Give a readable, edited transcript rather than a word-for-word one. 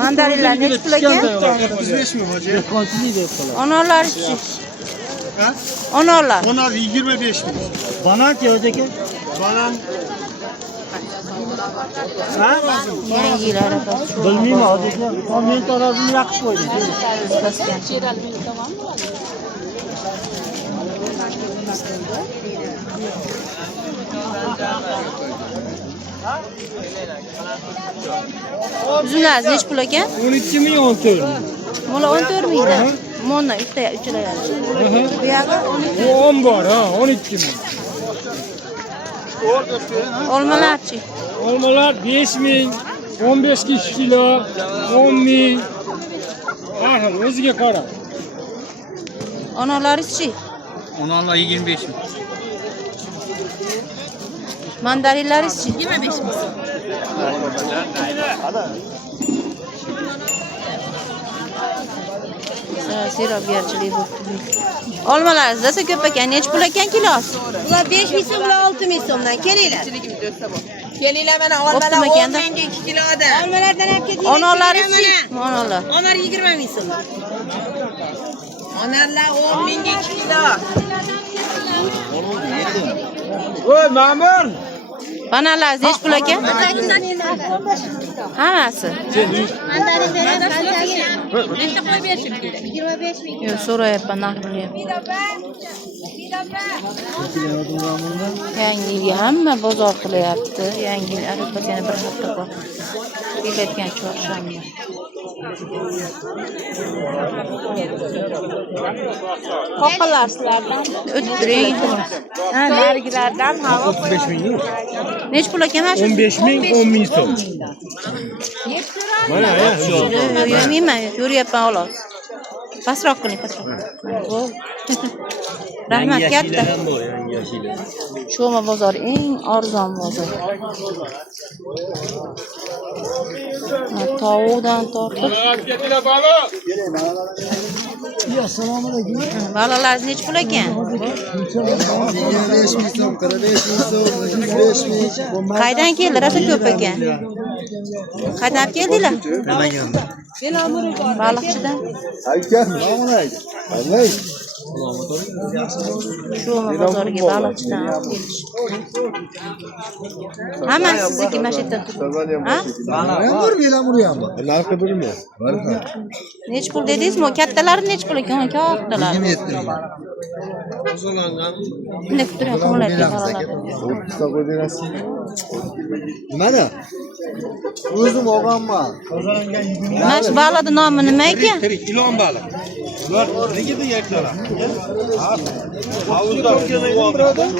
Mandarinlar nechi pul ekan? 35 mi bacı? Onalar-chi. Onalar. Onlar 25 mi? Banan-chi o'ziki? Banan Yangilar apasi. Bilmayman hozircha. Men tarafini yoqib qo'ydim. Uzunlar nechi pul ekan? 12 ming 14. Mo'la 14 mingdan. Mo'na uchlayapti. Bu yog'i 12. 10 bor ha, 12 ming. Olmalar-chi. Olmalar 5 ming, 15 kilo, 10 ming. Har xil o'ziga qarab. Onalaringiz-chi? onlar 25 mi? Mandarinlaringiz-chi? 25 ming. Seroberchilik bo'ldi. Olmalaringiz desa ko'p ekan. Nechi pul ekan kilosi? Ular 5 ming so'm, ular 6 ming so'mdan. Kelinglar. Kelinglar mana olmalar 10 mingga 2 kiloda. Olmalardan olib keting. Onalaringiz-chi? Onalar. Onar 20 ming so'm. Onarlar 10 mingga 2 kilo. Voy ma'mur. Bananlar nechi pul ekan? Hammasi. Mandarin berasiz, qanchaga? Nechta qo'yib berishim kerak? 25 ming. Yo'q, so'rayapman, narx bilyapman. Yangi yilga hamma bozor qilyapti. Yangi yil arafasi yana bir hafta bor. Kelayotgan chorshanba. Qoqalar sizlardan. O'tib turing. Ha, narigilardan havo 35 ming. Nechi pul ekan mana shu? 15 ming, 10 ming so'm. Mana ya, shu. Yo'ymayman, ko'ryapman xolos. Pastroq qiling, pastroq. Rahmat katta. Sho'ma bozori eng arzon bozor. Tovuqdan tortib. Assalomu alaykum. Balalar nechi pul ekan? 25 ming so'm, 45 ming so'm, 35 ming. Qaydan keldi? Rosa ko'p ekan. Qaydan keldinglar? Namangandan. Baliqchidan. Aytgan. Assalomu alaykum. Sho'ma bozoriga baliqchidan olib kelish. Hammasi sizniki mana shu yerdan turibdi. Ha? Dur bilan uryapman. Narxi durmi? Nechi pul dedingizmi? Kattalari nechi pul ekan? Kattalar. 27 ming. Bunday kutib turing, qimmatli bolalar. Nimada? O'zim olganman. Mana shu baliqning nomi nima ekan? Ilon baliq. Ular nega yaktalar? Havuzda birodar.